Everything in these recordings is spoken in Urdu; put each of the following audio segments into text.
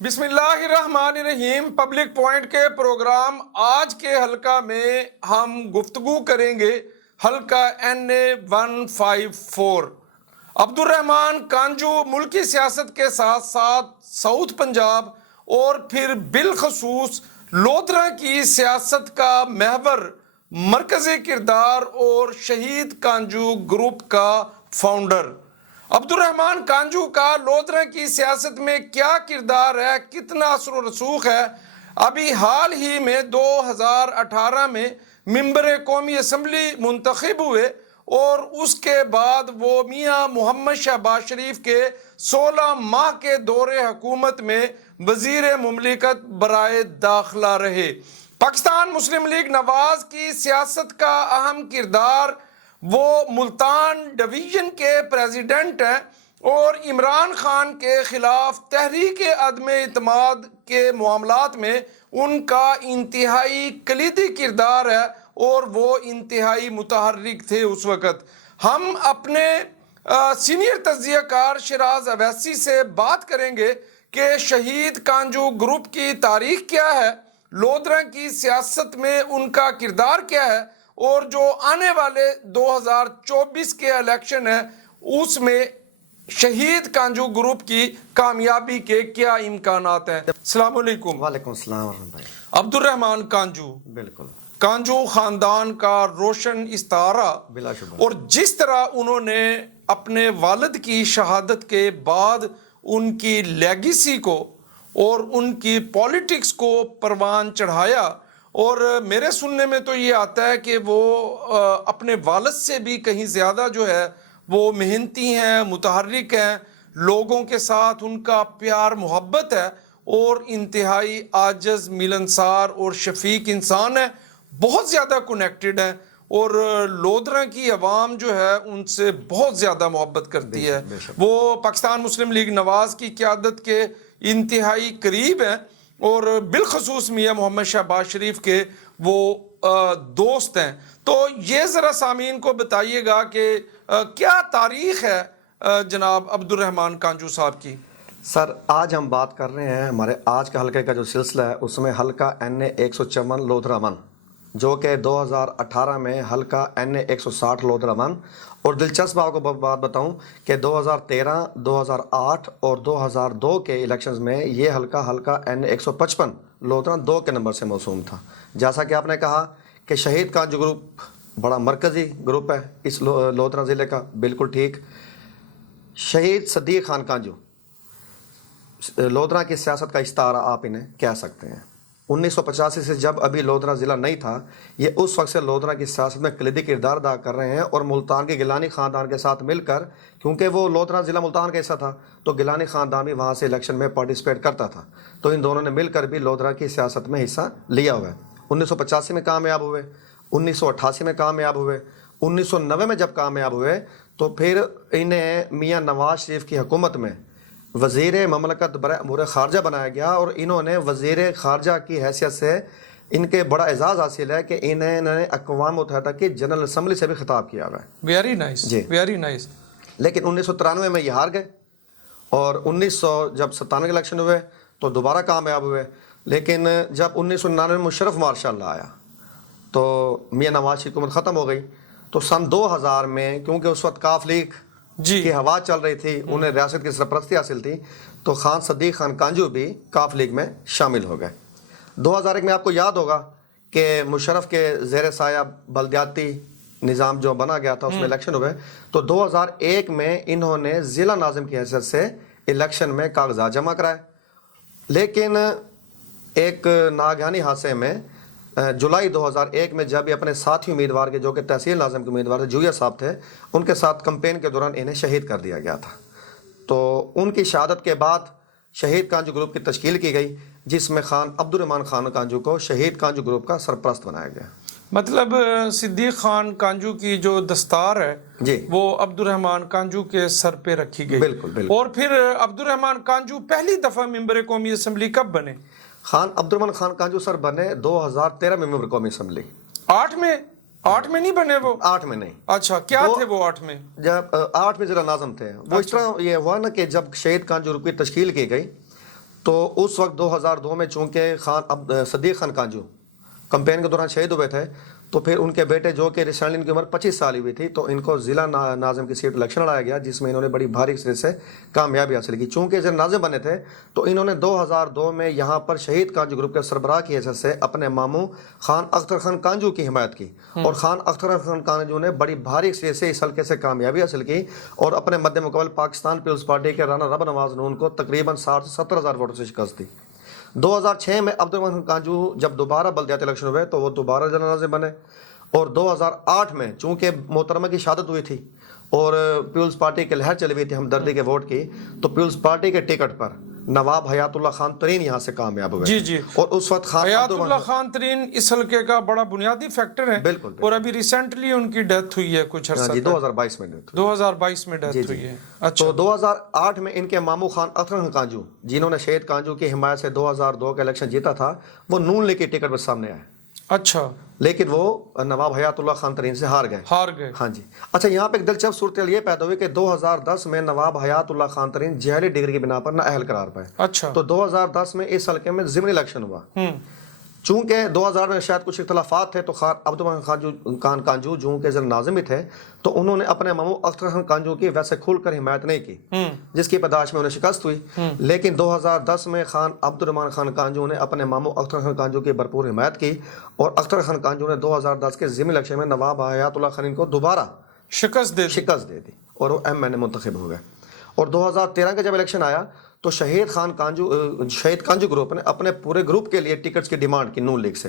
بسم اللہ الرحمن الرحیم۔ پبلک پوائنٹ کے پروگرام آج کے حلقہ میں ہم گفتگو کریں گے حلقہ NA154۔ عبد الرحمان کانجو ملکی سیاست کے ساتھ ساتھ ساؤتھ پنجاب اور پھر بالخصوص لودھرا کی سیاست کا محور، مرکزی کردار اور شہید کانجو گروپ کا فاؤنڈر۔ عبد الرحمان کانجو کا لودھرا کی سیاست میں کیا کردار ہے، کتنا اثر و رسوخ ہے؟ ابھی حال ہی میں 2018 میں ممبر قومی اسمبلی منتخب ہوئے اور اس کے بعد وہ میاں محمد شہباز شریف کے 16 ماہ کے دور حکومت میں وزیر مملکت برائے داخلہ رہے۔ پاکستان مسلم لیگ نواز کی سیاست کا اہم کردار، وہ ملتان ڈویژن کے پریزیڈنٹ ہیں اور عمران خان کے خلاف تحریک عدم اعتماد کے معاملات میں ان کا انتہائی کلیدی کردار ہے اور وہ انتہائی متحرک تھے اس وقت۔ ہم اپنے سینئر تجزیہ کار شیراز اویسی سے بات کریں گے کہ شہید کانجو گروپ کی تاریخ کیا ہے، لودھرا کی سیاست میں ان کا کردار کیا ہے، اور جو آنے والے 2024 کے الیکشن ہیں اس میں شہید کانجو گروپ کی کامیابی کے کیا امکانات ہیں۔ السلام علیکم۔ وعلیکم السلام ورحمۃ اللہ۔ عبد الرحمان کانجو، بالکل کانجو خاندان کا روشن استعارہ، بلا شبہ، اور جس طرح انہوں نے اپنے والد کی شہادت کے بعد ان کی لیگیسی کو اور ان کی پولیٹکس کو پروان چڑھایا، اور میرے سننے میں تو یہ آتا ہے کہ وہ اپنے والد سے بھی کہیں زیادہ جو ہے وہ محنتی ہیں، متحرک ہیں، لوگوں کے ساتھ ان کا پیار محبت ہے اور انتہائی عاجز، ملنسار اور شفیق انسان ہے، بہت زیادہ کنیکٹڈ ہیں، اور لودھرا کی عوام جو ہے ان سے بہت زیادہ محبت کرتی ہے۔ وہ پاکستان مسلم لیگ نواز کی قیادت کے انتہائی قریب ہیں اور بالخصوص میاں محمد شہباز شریف کے وہ دوست ہیں۔ تو یہ ذرا سامعین کو بتائیے گا کہ کیا تاریخ ہے جناب عبد الرحمان کانجو صاحب کی؟ سر آج ہم بات کر رہے ہیں، ہمارے آج کا حلقے کا جو سلسلہ ہے اس میں حلقہ NA154 لودھرا 1، جو کہ 2018 میں حلقہ NA160 لودھرا 1، اور دلچسپ آپ کو بات بتاؤں کہ 2013، 2008 اور 2002 کے الیکشنز میں یہ حلقہ NA155 لودھرا 2 کے نمبر سے موسوم تھا۔ جیسا کہ آپ نے کہا کہ شہید کانجو گروپ بڑا مرکزی گروپ ہے اس لودھرا ضلع کا، بالکل ٹھیک۔ شہید صدیق خان کانجو لودھرا کی سیاست کا استعارہ آپ انہیں کہہ سکتے ہیں۔ 1985 سے جب ابھی لودھرا ضلع نہیں تھا، یہ اس وقت سے لودھرا کی سیاست میں کلیدی کردار ادا کر رہے ہیں، اور ملتان کے گیلانی خاندان کے ساتھ مل کر، کیونکہ وہ لودھرا ضلع ملتان کا حصہ تھا تو گیلانی خاندان بھی وہاں سے الیکشن میں پارٹیسپیٹ کرتا تھا، تو ان دونوں نے مل کر بھی لودھرا کی سیاست میں حصہ لیا ہوا ہے۔ 1985 میں کامیاب ہوئے، 1988 میں کامیاب ہوئے، 1990 میں جب کامیاب ہوئے تو پھر انہیں میاں نواز شریف کی حکومت میں وزیر مملکت برائے امور خارجہ بنایا گیا، اور انہوں نے وزیر خارجہ کی حیثیت سے ان کے بڑا اعزاز حاصل ہے کہ انہوں نے اقوام متحدہ کی جنرل اسمبلی سے بھی خطاب کیا ہوا ہے۔ ویری نائس، جی، ویری نائس۔ لیکن 1993 میں یہ ہار گئے، اور 1997 کے الیکشن ہوئے تو دوبارہ کامیاب ہوئے، لیکن جب 1999 میں مشرف ماشاء اللہ آیا تو میاں نواز کی حکومت ختم ہو گئی، تو سن 2000 میں کیونکہ اس وقت کاف لیگ کی ہوا چل رہی تھی، انہیں ریاست کی سرپرستی حاصل تھی، تو خان صدیق خان کانجو بھی کاف لیگ میں شامل ہو گئے۔ 2001 میں آپ کو یاد ہوگا کہ مشرف کے زیر سایہ بلدیاتی نظام جو بنا گیا تھا اس میں الیکشن ہوئے، تو 2001 میں انہوں نے ضلع ناظم کی حیثیت سے الیکشن میں کاغذات جمع کرائے، لیکن ایک ناگہانی حادثے میں جولائی 2001 میں جب یہ اپنے ساتھی امیدوار کے جو کہ تحصیل ناظم کے امیدوار تھے، جویا صاحب تھے، ان کے ساتھ کمپین کے دوران انہیں شہید کر دیا گیا تھا۔ تو ان کی شہادت کے بعد شہید کانجو گروپ کی تشکیل کی گئی، جس میں خان عبد الرحمان خان کانجو کو شہید کانجو گروپ کا سرپرست بنایا گیا۔ مطلب صدیق خان کانجو کی جو دستار ہے جی، وہ عبد الرحمان کانجو کے سر پہ رکھی گئی۔ بالکل بالکل۔ اور پھر عبد الرحمان کانجو پہلی دفعہ ممبر قومی اسمبلی کب بنے؟ خان عبد الرحمان خان کانجو سر بنے 2013 میں ممبر قومی اسمبلی۔ 8 میں نہیں بنے وہ؟ 8 میں نہیں۔ اچھا، کیا تھے وہ 8 میں؟ جب 8 میں ضلع ناظم تھے وہ، اس طرح یہ ہوا نا کہ جب شہید کانجو گروپ کی تشکیل کی گئی تو اس وقت 2002 میں چونکہ صدیق خان کانجو کمپین کے دوران شہید ہوئے تھے، تو پھر ان کے بیٹے جو کہ ریسنٹلی ان کی عمر 25 سال ہوئی تھی، تو ان کو ضلع ناظم کی سیٹ الیکشن لڑایا گیا، جس میں انہوں نے بڑی بھاری سرے سے کامیابی حاصل کی۔ چونکہ ضلع ناظم بنے تھے تو انہوں نے 2002 میں یہاں پر شہید کانجو گروپ کے سربراہ کی حیثیت سے اپنے ماموں خان اختر خان کانجو کی حمایت کی، اور خان اختر خان کانجو نے بڑی بھاری سرے سے اس حلقے سے کامیابی حاصل کی، اور اپنے مد مقابل پاکستان پیپلز پارٹی کے رانا رب نواز نون کو تقریباً 60 سے 70 ہزار ووٹوں سے شکست دی۔ 2006 میں عبدالرحمان کانجو جب دوبارہ بلدیاتی الیکشن ہوئے تو وہ دوبارہ ضلع ناظم بنے، اور 2008 میں چونکہ محترمہ کی شہادت ہوئی تھی اور پیپلز پارٹی کی لہر چلی ہوئی تھی ہمدردی کے ووٹ کی، تو پیپلز پارٹی کے ٹکٹ پر نواب حیات اللہ خان ترین یہاں سے کامیاب ہوئے۔ جی اور اس وقت حیات اللہ خان ترین اس حلقے کا بڑا بنیادی فیکٹر ہے، بالکل، اور ابھی ریسنٹلی ان کی ڈیتھ ہوئی ہے کچھ عرصہ، 2022 میں 2022 میں ڈیتھ ہوئی ہے۔ اچھا، تو 2008 میں ان کے ماموں خان اختر خان کانجو، جنہوں نے شہید کانجو کی حمایت سے 2002 کا الیکشن جیتا تھا، وہ نون لیگ کے ٹکٹ پر سامنے آئے، اچھا، لیکن وہ نواب حیات اللہ خان ترین سے ہار گئے۔ ہاں جی۔ اچھا، یہاں پہ ایک دلچسپ صورتحال یہ پیدا ہوئی کہ 2010 میں نواب حیات اللہ خان ترین جعلی ڈگری کی بنا پر نااہل قرار پائے۔ اچھا، تو 2010 میں اس حلقے میں ضمنی الیکشن ہوا۔ چونکہ 2000 میں شاید کچھ اختلافات تھے، تو عبدالرحمان خان کانجو جو کہ ضلع ناظم بھی تھے، تو انہوں نے اپنے ماموں اختر خان کانجو کی ویسے کھل کر حمایت نہیں کی، جس کی پیدائش میں انہیں شکست ہوئی۔ لیکن 2010 میں خان عبدالرحمان خان کانجو نے اپنے ماموں اختر خان کانجو کی بھرپور حمایت کی، اور اختر خان کانجو نے 2010 کے ضمنی الیکشن میں نواب حیات اللہ خان کو دوبارہ شکست دے دی، اور وہ ایم این اے منتخب ہو گئے۔ اور 2013 کا جب الیکشن آیا تو شہید کانجو گروپ نے اپنے پورے گروپ کے لیے ٹکٹس کی ڈیمانڈ کی نون لیگ سے،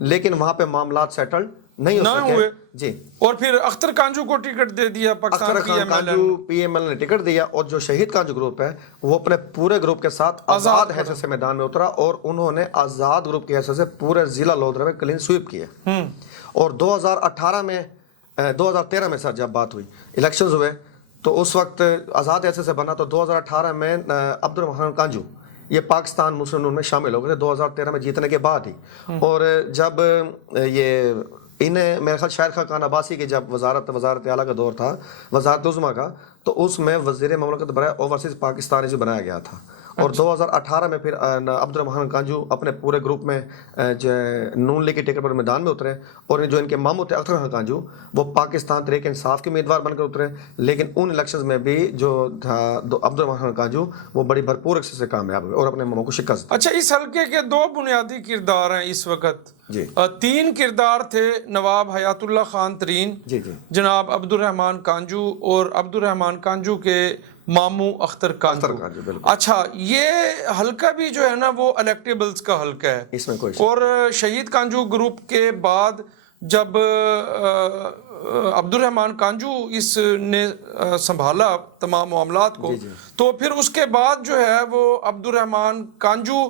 لیکن وہاں پہ معاملات سیٹلڈ نہیں ہو سکے جی، اور پھر اختر کانجو کو ٹکٹ دے دیا Pakistan Akhtar Khan کانجو P M L نے ٹکٹ دیا، اور جو شہید کانجو گروپ ہے وہ اپنے پورے گروپ کے ساتھ آزاد حیثیت سے میدان میں اترا، اور انہوں نے آزاد گروپ کی حیثیت سے پورے ضلع لودھرا میں کلین سویپ کیے۔ اور 2013 میں سر جب بات ہوئی، الیکشنز ہوئے، تو اس وقت آزاد ایسے سے بنا، تو 2018 میں عبدالرحمان کانجو یہ پاکستان مسلم نون میں شامل ہو گئے تھے 2013 میں جیتنے کے بعد ہی۔ اور جب یہ انہیں میرے خیال شاہد خاقان عباسی کی جب وزارت اعلیٰ کا دور تھا، وزارت عظمیٰ کا، تو اس میں وزیر مملکت برائے اوورسیز پاکستانی بنایا گیا تھا۔ اور 2018 میں پھر عبدالرحمان کانجو اپنے پورے گروپ میں جو نون لیگ کے ٹکٹ پر میدان میں اترے، اور جو ان کے ماموں تھے اختر خان کانجو وہ پاکستان تحریک انصاف کے امیدوار بن کر اترے، لیکن ان الیکشنز میں بھی جو تھا عبدالرحمان کانجو وہ بڑی بھرپور عرصے سے کامیاب ہوئے اور اپنے ماموں کو شکست دی۔ اچھا، اس حلقے کے دو بنیادی کردار ہیں اس وقت جی، 3 کردار تھے، نواب حیات اللہ خان ترین، جی، جناب عبدالرحمان کانجو، اور عبدالرحمان کانجو کے ماموں اختر کانجو۔ اچھا، یہ حلقہ بھی جو ہے نا وہ الیکٹیبلز کا حلقہ ہے، اس میں کوئی اور شہید کانجو گروپ کے بعد جب عبدالرحمان کانجو اس نے سنبھالا تمام معاملات کو، تو پھر اس کے بعد جو ہے وہ عبدالرحمان کانجو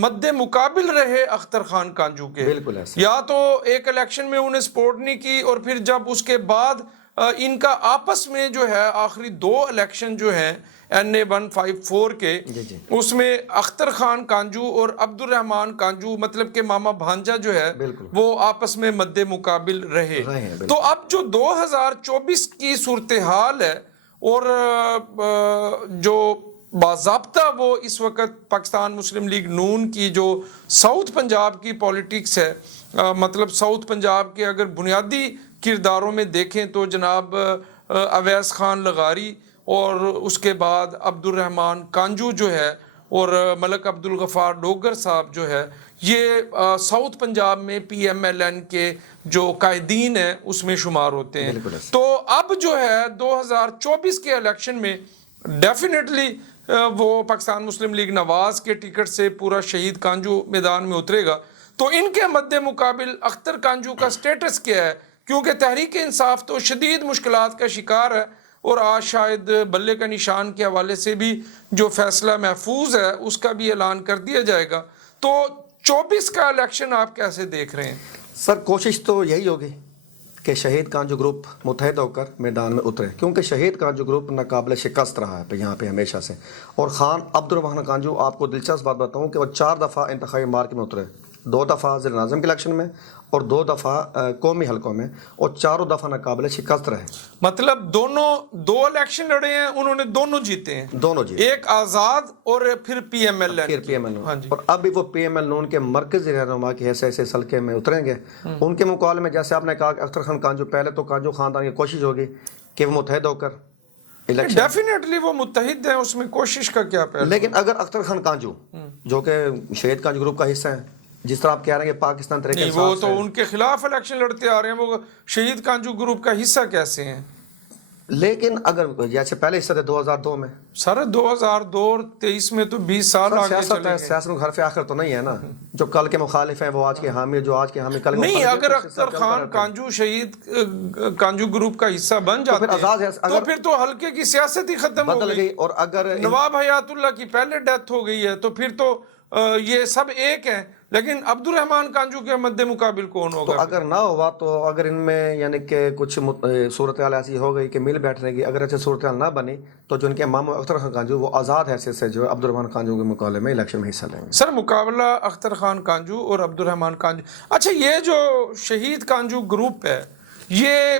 مد مقابل رہے اختر خان کانجو کے، بالکل ایسا، یا تو ایک الیکشن میں انہیں سپورٹ نہیں کی، اور پھر جب اس کے بعد ان کا آپس میں جو ہے آخری 2 الیکشن جو ہیں NA 154 کے، اس میں اختر خان کانجو اور عبدالرحمان کانجو مطلب کہ ماما بھانجا جو ہے وہ آپس میں مد مقابل رہے۔ تو اب جو 2024 کی صورتحال ہے، اور جو باضابطہ وہ اس وقت پاکستان مسلم لیگ نون کی جو ساؤتھ پنجاب کی پولیٹکس ہے، مطلب ساؤتھ پنجاب کے اگر بنیادی کرداروں میں دیکھیں تو جناب اویس خان لغاری، اور اس کے بعد عبدالرحمان کانجو جو ہے، اور ملک عبدالغفار ڈوگر صاحب جو ہے، یہ ساؤتھ پنجاب میں PMLN کے جو قائدین ہیں اس میں شمار ہوتے ہیں۔ تو اب جو ہے 2024 کے الیکشن میں ڈیفینیٹلی وہ پاکستان مسلم لیگ نواز کے ٹکٹ سے پورا شہید کانجو میدان میں اترے گا، تو ان کے مد مقابل اختر کانجو کا سٹیٹس کیا ہے؟ کیونکہ تحریک انصاف تو شدید مشکلات کا شکار ہے، اور آج شاید بلے کا نشان کے حوالے سے بھی جو فیصلہ محفوظ ہے اس کا بھی اعلان کر دیا جائے گا۔ تو 24 کا الیکشن آپ کیسے دیکھ رہے ہیں؟ سر کوشش تو یہی ہوگی کہ شہید کانجو گروپ متحد ہو کر میدان میں اترے، کیونکہ شہید کانجو گروپ ناقابل شکست رہا ہے یہاں پہ ہمیشہ سے، اور خان عبدالرحمان کانجو آپ کو دلچسپ بات بتاؤں کہ وہ 4 دفعہ انتخابی مارکے میں اترے، 2 دفعہ ضلع ناظم کے الیکشن میں اور 2 دفعہ قومی حلقوں میں، اور چاروں دفعہ ناقابل شکست رہے. مطلب دونوں 2 الیکشن لڑے ہیں، انہوں نے دونوں جیتے ہیں، دونوں جی، ایک آزاد اور پھر پی ایم ایل پھر پی ایم ایل ہاں جی. اور اب بھی وہ پی ایم ایل نون کے مرکزی رہنما کی حیثیت سے اس حلقے میں اتریں گے. ان کے مقابلے میں جیسے آپ نے کہا کہ اختر خان کانجو، پہلے تو کانجو خاندان کی کوشش ہوگی کہ وہ متحد ہو کر الیکشن، ڈیفینیٹلی وہ متحد ہیں، اس میں کوشش کا کیا پہلو. لیکن اگر اختر خان کانجو جو کہ شہید کانجو گروپ کا حصہ ہیں، جس طرح آپ کہہ رہے ہیں کہ پاکستان تحریک نہیں، وہ انصاف تو سے، ان کے خلاف الیکشن لڑتے آ رہے ہیں، وہ شہید کانجو گروپ کا حصہ کیسے ہیں؟ لیکن اگر جیسے پہلے حصہ تھے 2002 میں، سر 2002 اور 23 میں تو 20 سال آگے سیاست چلے ہے، گئے. سیاست میں حرف آخر تو نہیں ہے نا. جو کل کے مخالف ہیں وہ آج کے حامی، جو آج کے حامی کل کے نہیں، مخالف ہیں، اگر تو اس سے اختر چلتا خان رہتا ہے. کانجو شہید کانجو گروپ کا حصہ بن جاتے پھر آزاد ہے، ہیں تو اگر پھر تو حلقے کی سیاست ہی ختم ہو بدل گئی. گئی. اور اگر نواب حیات اللہ کی پہلے ڈیتھ ہو گئی ہے تو پھر تو یہ سب ایک ہیں، لیکن عبد الرحمان کانجو کے مد مقابل کون تو ہوگا؟ اگر نہ ہوا تو اگر ان میں یعنی کہ کچھ صورتحال ایسی ہو گئی کہ مل بیٹھنے کی، اگر ایسے صورتحال نہ بنی تو جو ان کے امام اختر خان کانجو وہ آزاد حیثیت سے جو عبد الرحمان کانجو کے مقابلے میں الیکشن میں حصہ لیں گے. سر مقابلہ اختر خان کانجو اور عبد الرحمان کانجو. اچھا، یہ جو شہید کانجو گروپ ہے یہ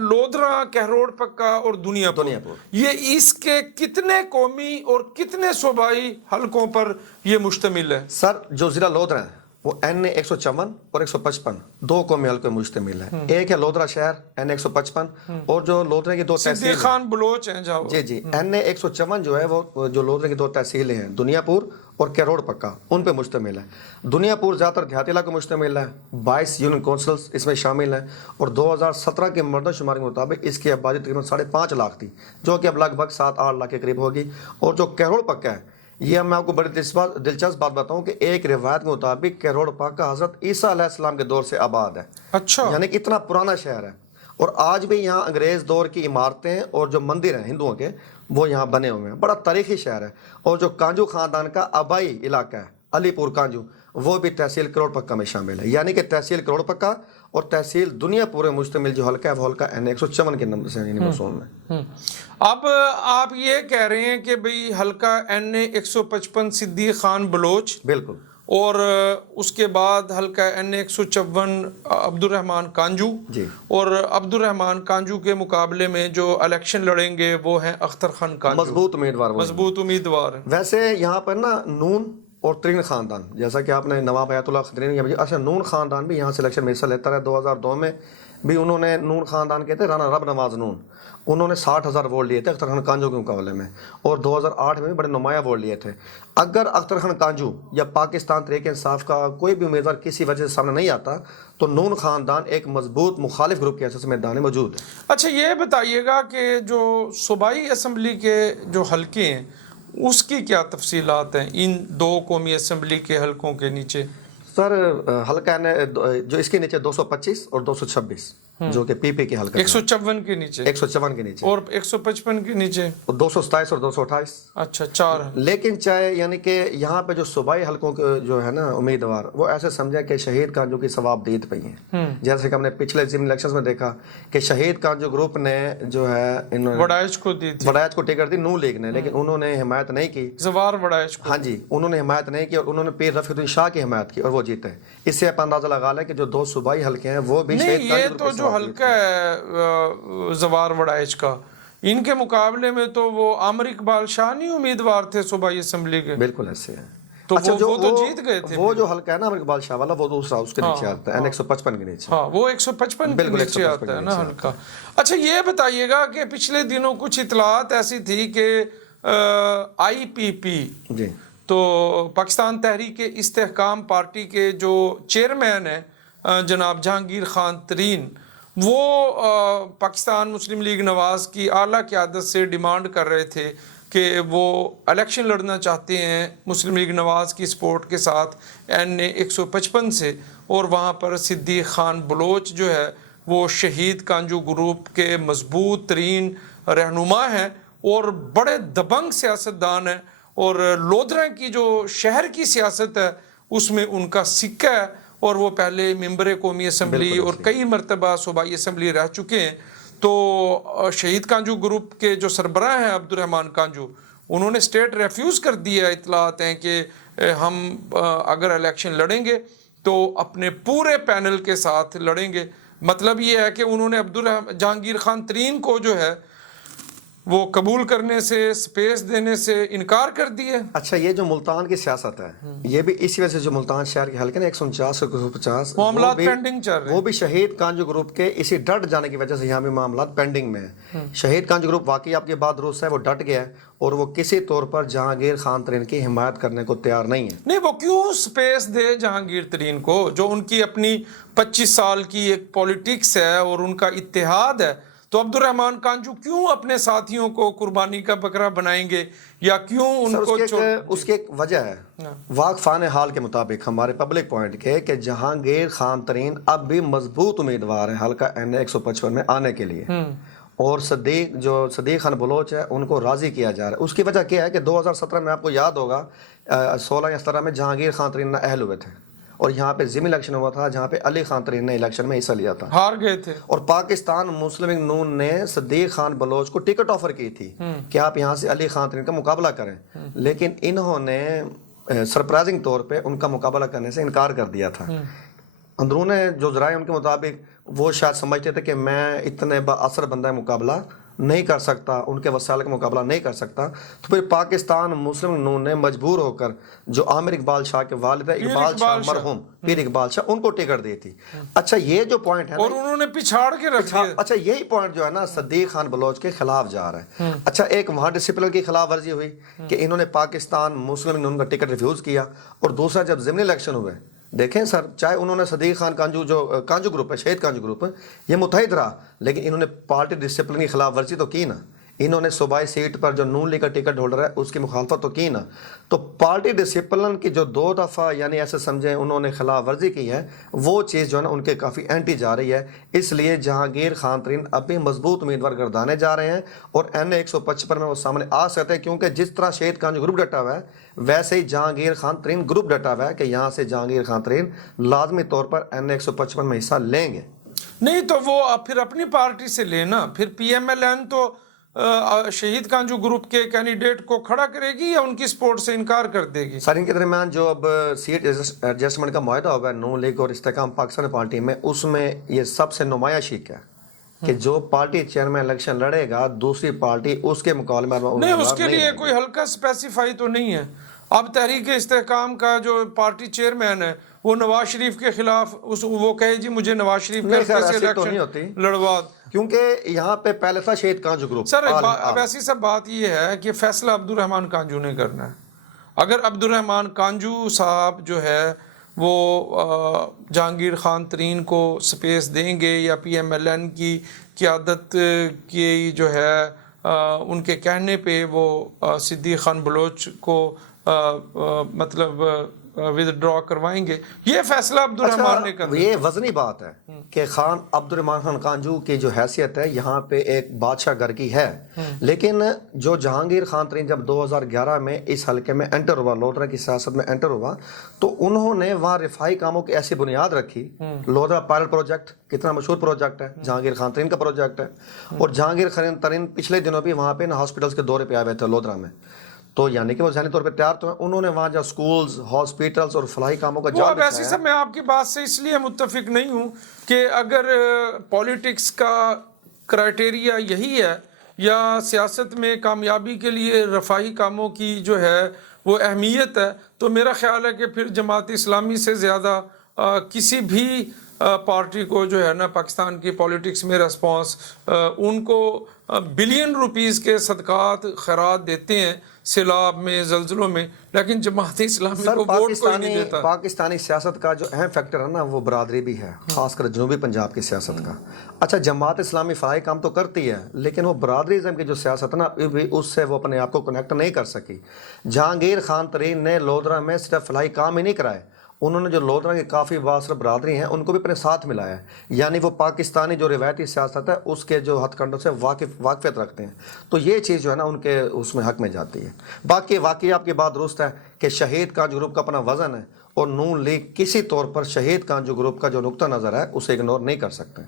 لودھراں، کہروڑ پکا اور دنیا پور، یہ اس کے کتنے قومی اور کتنے صوبائی حلقوں پر یہ مشتمل ہے؟ سر جو ضلع لودھرا ہے وہ NA 154 اور 155 2 قومی حلقوں میں مشتمل ہے. ایک ہے لودھرا شہر NA 155 اور جو لودھرا کی 2 تحصیل صدیق خان بلوچ ہیں جاؤ. جی NA 154 جو ہے وہ جو لودھرا کی 2 تحصیلیں ہیں دنیا پور اور کیروڑ پکا، ان پہ مشتمل ہے. دنیا پور زیادہ تر دیہاتی علاقوں میں مشتمل ہے. 22 یونین کونسلز اس میں شامل ہیں اور 2017 کے مردم شمار کے مطابق اس کی آبادی تقریباً 5.5 لاکھ تھی، جو کہ اب لگ بھگ 7-8 لاکھ کے قریب ہوگی. اور جو کیروڑ پکا ہے، یہ میں آپ کو بڑی دلچسپ بات بتاؤں کہ ایک روایت کے مطابق کیروڑ پکا حضرت عیسیٰ علیہ السلام کے دور سے آباد ہے. اچھا، یعنی کہ اتنا پرانا شہر ہے. اور آج بھی یہاں انگریز دور کی عمارتیں اور جو مندر ہیں ہندوؤں کے وہ یہاں بنے ہوئے ہیں. بڑا تاریخی شہر ہے. اور جو کانجو خاندان کا آبائی علاقہ ہے علی پور کانجو، وہ بھی تحصیل کروڑ پکا میں شامل ہے. یعنی کہ تحصیل کروڑ پکا اور تحصیل دنیا پورے مشتمل جو حلقہ ہے وہ حلقہ NA 154 کے نمبر سے یعنی موصول میں. اب آپ یہ کہہ رہے ہیں کہ بھئی حلقہ NA 155 صدیق خان بلوچ، بالکل، اور اس کے بعد حلقہ NA 154 عبد الرحمان کانجو، جی. اور عبد الرحمان کانجو کے مقابلے میں جو الیکشن لڑیں گے وہ ہیں اختر خان کانجو، مضبوط امیدوار وہ. مضبوط امیدوار ہیں. ویسے یہاں پر نا نون اور ترین خاندان، جیسا کہ آپ نے نواب حیات اللہ خدرین، اچھا نون خاندان بھی یہاں سے الیکشن میں حصہ لیتا ہے. 2002 میں بھی انہوں نے، نون خاندان کہتے ہیں رانا رب نواز نون، انہوں نے 60,000 ووٹ لیے تھے اختر خان کانجو کے مقابلے میں. اور 2008 میں بھی بڑے نمایاں ووٹ لیے تھے. اگر اختر خان کانجو یا پاکستان تحریک انصاف کا کوئی بھی امیدوار کسی وجہ سے سامنے نہیں آتا تو نون خاندان ایک مضبوط مخالف گروپ کے حیثیت سے میدان میں موجود ہے. اچھا، یہ بتائیے گا کہ جو صوبائی اسمبلی کے جو حلقے ہیں اس کی کیا تفصیلات ہیں ان 2 قومی اسمبلی کے حلقوں کے نیچے؟ سر حلقہ جو اس کے نیچے 225 اور 226 جو کہ پی کے حلقہ 154 کے نیچے، 154 کے نیچے، اور 155 کے نیچے، 227 اور 228. اچھا 4 ہیں. لیکن چاہے یعنی کہ یہاں پہ جو صوبائی حلقوں کے جو ہے نا امیدوار وہ ایسے سمجھے کہ شہید کانجو کی ثواب دید پہ ہیں. جیسے کہ ہم نے پچھلے ضمنی الیکشنز میں دیکھا کہ شہید کانجو گروپ نے جو ہے انہوں نے وڈائچ کو دی تھی، وڈائچ کو ٹکٹ دی نون لیگ نے، لیکن انہوں نے حمایت نہیں کی. زوار وڈائچ کو. ہاں جی، انہوں نے حمایت نہیں کی اور انہوں نے پیر رفیع الدین شاہ کی حمایت کی اور وہ جیتے. اس سے آپ اندازہ لگا لیں کہ جو 2 صوبائی حلقے ہیں وہ بھی نہیں، یہ تو جو حلقہ ہے زوار وڈائچ کا، ان کے مقابلے میں تو وہ عامر اقبال شاہ نہیں امیدوار تھے صوبائی اسمبلی کے. بالکل ایسے ہے. تو اچھا وہ تو جیت گئے تھے. وہ جو حلقہ ہے نا عامر اقبال شاہ والا وہ دوسرا اس کے نیچے آتا ہے NA 155 کے نیچے. ہاں، وہ 155 کے نیچے آتا ہے نا حلقہ. اچھا، یہ بتائیے گا کہ پچھلے دنوں کچھ اطلاعات ایسی تھی کہ IPP جی، تو پاکستان تحریک استحکام پارٹی کے جو چیئرمین ہیں جناب جہانگیر خان ترین، وہ پاکستان مسلم لیگ نواز کی اعلیٰ قیادت سے ڈیمانڈ کر رہے تھے کہ وہ الیکشن لڑنا چاہتے ہیں مسلم لیگ نواز کی سپورٹ کے ساتھ NA 155 سے، اور وہاں پر صدیق خان بلوچ جو ہے وہ شہید کانجو گروپ کے مضبوط ترین رہنما ہیں اور بڑے دبنگ سیاستدان ہیں، اور لودھرا کی جو شہر کی سیاست ہے اس میں ان کا سکہ ہے، اور وہ پہلے ممبر قومی اسمبلی اور کئی مرتبہ صوبائی اسمبلی رہ چکے ہیں. تو شہید کانجو گروپ کے جو سربراہ ہیں عبد الرحمان کانجو، انہوں نے اسٹیٹ ریفیوز کر دیا. اطلاعات ہیں کہ ہم اگر الیکشن لڑیں گے تو اپنے پورے پینل کے ساتھ لڑیں گے. مطلب یہ ہے کہ انہوں نے جہانگیر خان ترین کو جو ہے وہ قبول کرنے سے، سپیس دینے سے انکار کر دیے. اچھا، یہ جو ملتان کی سیاست ہے یہ بھی اسی وجہ سے جو ملتان شہر کے حلقے نا 149 سے 150 معاملات پینڈنگ چل رہے ہیں. وہ بھی شہید کانجو گروپ کے اسی ڈٹ جانے کی وجہ سے یہاں بھی معاملات پینڈنگ میں ہیں. شہید کانجو گروپ واقعی آپ کی بات درست ہے، وہ ڈٹ گیا ہے اور وہ کسی طور پر جہانگیر خان ترین کی حمایت کرنے کو تیار نہیں ہے. نہیں، وہ کیوں سپیس دے جہانگیر ترین کو، جو ان کی اپنی 25 سال کی ایک پولیٹکس ہے اور ان کا اتحاد ہے. تو عبد الرحمان کانجو کیوں اپنے ساتھیوں کو قربانی کا بکرا بنائیں گے، یا کیوں ان کو اس کی ایک وجہ ہے واقفان حال کے مطابق ہمارے پبلک پوائنٹ کے کہ جہانگیر خان ترین اب بھی مضبوط امیدوار ہیں حلقہ این 155 میں آنے کے لیے، اور صدیق خان بلوچ ہے ان کو راضی کیا جا رہا ہے. اس کی وجہ کیا ہے کہ 2017 میں آپ کو یاد ہوگا 16 یا 17 میں جہانگیر خان ترین اہل ہوئے تھے اور یہاں پہ ضمنی الیکشن ہوا تھا جہاں پہ علی خان ترین نے الیکشن میں حصہ لیا تھا، ہار گئے تھے. اور پاکستان مسلم لیگ نون نے صدیق خان بلوچ کو ٹکٹ آفر کی تھی کہ آپ یہاں سے علی خان ترین کا مقابلہ کریں، لیکن انہوں نے سرپرائزنگ طور پہ ان کا مقابلہ کرنے سے انکار کر دیا تھا. اندرون جو ذرائع ان کے مطابق وہ شاید سمجھتے تھے کہ میں اتنے با اثر بندہ مقابلہ نہیں کر سکتا، ان کے وسائل کا مقابلہ نہیں کر سکتا. تو پھر پاکستان مسلم لیگ نون نے مجبور ہو کر جو عامر اقبال شاہ کے والد ہے اقبال شاہ مرحوم پیر اقبال شاہ ان کو ٹکٹ دی تھی. اچھا، یہ جو پوائنٹ ہے اور انہوں نے پچھاڑ کے رکھ دیا. اچھا، یہی پوائنٹ جو ہے نا صدیق خان بلوچ کے خلاف جا رہا ہے. اچھا، ایک وہاں ڈسپلن کی خلاف ورزی ہوئی کہ انہوں نے پاکستان مسلم لیگ نون کا ٹکٹ ریفیوز کیا، اور دوسرا جب ضمنی الیکشن ہوئے، دیکھیں سر، چاہے انہوں نے صدیق خان کانجو جو کانجو گروپ ہے، شہید کانجو گروپ ہے، یہ متحد رہا، لیکن انہوں نے پارٹی ڈسپلن کی خلاف ورزی تو کی نا. انہوں نے صوبائی سیٹ پر جو نون لیگ کا ٹکٹ ہولڈر ہے اس کی مخالفت تو کی نا. تو پارٹی ڈسپلن کی جو 2 دفعہ یعنی ایسے سمجھیں انہوں نے خلاف ورزی کی ہے، وہ چیز جو ہے نا ان کے کافی اینٹی جا رہی ہے. اس لیے جہانگیر خان ترین اب بھی مضبوط امیدوار گردانے جا رہے ہیں اور این 155 میں وہ سامنے آ سکتے ہیں، کیونکہ جس طرح شہید کانجو گروپ ڈٹا ہوا ہے ویسے ہی جہانگیر خان ترین گروپ ڈٹا ہوا ہے کہ یہاں سے جہانگیر خان ترین لازمی طور پر این 155 میں حصہ لیں گے. نہیں تو وہ پھر اپنی پارٹی سے لینا، پھر پی ایم ایل این تو شہید کانجو گروپ کے کینڈیڈیٹ کو کھڑا کرے گی یا ان کی سپورٹ سے انکار کر دے گی؟ سر، ان کے درمیان جو اب سیٹ ایڈجسٹمنٹ کا معاہدہ ہوا ہے نون لیگ اور استحکام پاکستان پارٹی میں، اس میں یہ سب سے نمایاں شک ہے کہ جو پارٹی چیئرمین الیکشن لڑے گا دوسری پارٹی اس کے مقابلے میں نہیں، اس کے لیے کوئی حلقہ اسپیسیفائی تو نہیں ہے. اب تحریک استحکام کا جو پارٹی چیئرمین ہے وہ نواز شریف کے خلاف وہ کہے جی مجھے نواز شریف کے الیکشن لڑوا، کیونکہ یہاں پہ پہلے تھا شہید کانجو گروپ. سر اب ایسی سب بات یہ ہے کہ فیصلہ عبد الرحمان کانجو نے کرنا ہے. اگر عبد الرحمان کانجو صاحب جو ہے وہ جہانگیر خان ترین کو سپیس دیں گے یا پی ایم ایل این کی قیادت کی جو ہے ان کے کہنے پہ وہ صدیق خان بلوچ کو مطلب ودڈرا کروائیں گے، یہ فیصلہ عبد الرحمان نے کرنا. یہ وزنی بات ہے کہ خان عبد الرحمان خان کانجو کی جو حیثیت ہے یہاں پہ ایک بادشاہ گھر کی ہے، لیکن جو جہانگیر خان ترین جب 2011 میں اس حلقے میں انٹر ہوا، لودھرا کی سیاست میں انٹر ہوا، تو انہوں نے وہاں رفاہی کاموں کی ایسی بنیاد رکھی. لودھرا پائلٹ پروجیکٹ کتنا مشہور پروجیکٹ ہے، جہانگیر خان ترین کا پروجیکٹ ہے، اور جہانگیر خان ترین پچھلے دنوں بھی وہاں پہ ہاسپٹلس کے دورے پہ آئے ہوئے تھے لودھرا میں، تو یعنی کہ وہ ذہنی طور پہ تیار تو ہیں. انہوں نے وہاں جو سکولز، ہاسپٹلز اور فلاحی کاموں کا جال ایسی سب میں آپ کی بات سے اس لیے متفق نہیں ہوں کہ اگر پولیٹکس کا کرائٹیریا یہی ہے یا سیاست میں کامیابی کے لیے رفاہی کاموں کی جو ہے وہ اہمیت ہے، تو میرا خیال ہے کہ پھر جماعت اسلامی سے زیادہ کسی بھی پارٹی کو جو ہے نا پاکستان کی پولیٹکس میں ریسپانس، ان کو بلین روپیز کے صدقات خیرات دیتے ہیں سیلاب میں، زلزلوں میں، لیکن جماعت اسلامی کو ووٹ کوئی نہیں دیتا. پاکستانی سیاست کا جو اہم فیکٹر ہے نا وہ برادری بھی ہے، خاص کر جنوبی پنجاب کی سیاست کا. اچھا، جماعت اسلامی فلاحی کام تو کرتی ہے لیکن وہ برادریزم کی جو سیاست ہے نا اس سے وہ اپنے آپ کو کنیکٹ نہیں کر سکی. جہانگیر خان ترین نے لودھرا میں صرف فلاحی کام ہی نہیں کرائے، انہوں نے جو لودھرا کی کافی بااثر برادری ہیں ان کو بھی اپنے ساتھ ملایا ہے، یعنی وہ پاکستانی جو روایتی سیاست ہے اس کے جو ہتھ کنڈوں سے واقفیت رکھتے ہیں. تو یہ چیز جو ہے نا ان کے اس میں حق میں جاتی ہے. باقی واقعی آپ کی بات درست ہے کہ شہید کانجو گروپ کا اپنا وزن ہے اور نون لیگ کسی طور پر شہید کانجو گروپ کا جو نقطہ نظر ہے اسے اگنور نہیں کر سکتے.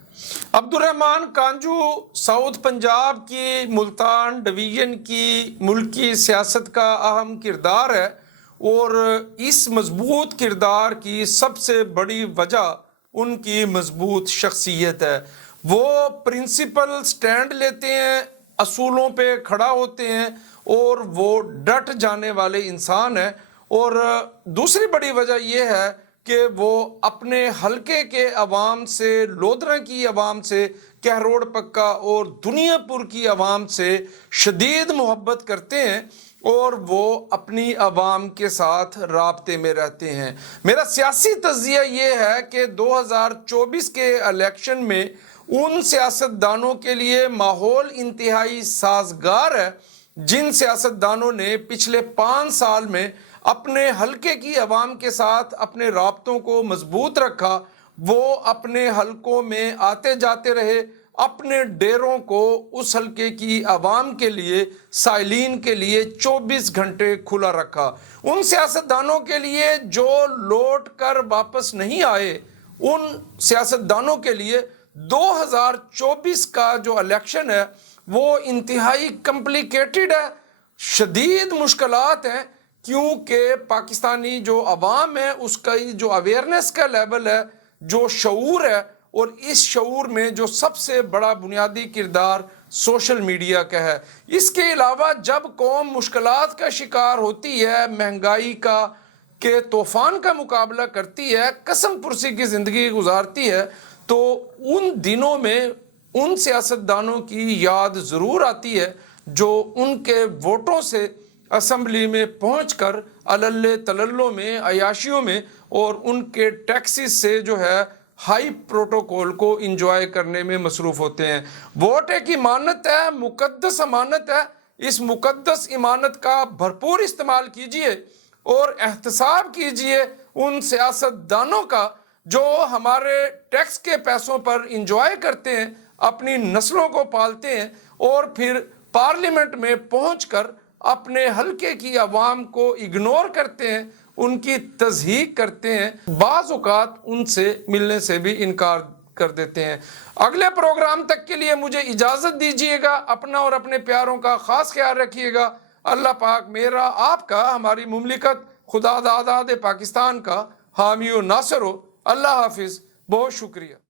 عبد الرحمان کانجو ساؤتھ پنجاب کی ملتان ڈویژن کی ملکی سیاست کا اہم کردار ہے، اور اس مضبوط کردار کی سب سے بڑی وجہ ان کی مضبوط شخصیت ہے. وہ پرنسپل سٹینڈ لیتے ہیں، اصولوں پہ کھڑا ہوتے ہیں اور وہ ڈٹ جانے والے انسان ہیں. اور دوسری بڑی وجہ یہ ہے کہ وہ اپنے حلقے کے عوام سے، لودھرا کی عوام سے، کہروڑ پکا اور دنیا پور کی عوام سے شدید محبت کرتے ہیں اور وہ اپنی عوام کے ساتھ رابطے میں رہتے ہیں. میرا سیاسی تجزیہ یہ ہے کہ 2024 کے الیکشن میں ان سیاستدانوں کے لیے ماحول انتہائی سازگار ہے جن سیاستدانوں نے پچھلے 5 سال میں اپنے حلقے کی عوام کے ساتھ اپنے رابطوں کو مضبوط رکھا. وہ اپنے حلقوں میں آتے جاتے رہے، اپنے ڈیروں کو اس حلقے کی عوام کے لیے، سائلین کے لیے 24 گھنٹے کھلا رکھا. ان سیاستدانوں کے لیے جو لوٹ کر واپس نہیں آئے، ان سیاستدانوں کے لیے 2024 کا جو الیکشن ہے وہ انتہائی کمپلیکیٹڈ ہے، شدید مشکلات ہیں، کیونکہ پاکستانی جو عوام ہے اس کا جو اویئرنیس کا لیول ہے، جو شعور ہے، اور اس شعور میں جو سب سے بڑا بنیادی کردار سوشل میڈیا کا ہے. اس کے علاوہ جب قوم مشکلات کا شکار ہوتی ہے، مہنگائی کا کے طوفان کا مقابلہ کرتی ہے، قسم پرسی کی زندگی گزارتی ہے، تو ان دنوں میں ان سیاستدانوں کی یاد ضرور آتی ہے جو ان کے ووٹوں سے اسمبلی میں پہنچ کر اللے تللوں میں، عیاشیوں میں اور ان کے ٹیکسز سے جو ہے ہائی پروٹوکول کو انجوائے کرنے میں مصروف ہوتے ہیں. ووٹ ایک امانت ہے، مقدس امانت ہے. اس مقدس امانت کا بھرپور استعمال کیجئے اور احتساب کیجئے ان سیاستدانوں کا جو ہمارے ٹیکس کے پیسوں پر انجوائے کرتے ہیں، اپنی نسلوں کو پالتے ہیں اور پھر پارلیمنٹ میں پہنچ کر اپنے حلقے کی عوام کو اگنور کرتے ہیں، ان کی تضحیک کرتے ہیں، بعض اوقات ان سے ملنے سے بھی انکار کر دیتے ہیں. اگلے پروگرام تک کے لیے مجھے اجازت دیجیے گا. اپنا اور اپنے پیاروں کا خاص خیال رکھیے گا. اللہ پاک میرا، آپ کا، ہماری مملکت خدا داداد پاکستان کا حامی و ناصر ہو. اللہ حافظ. بہت شکریہ.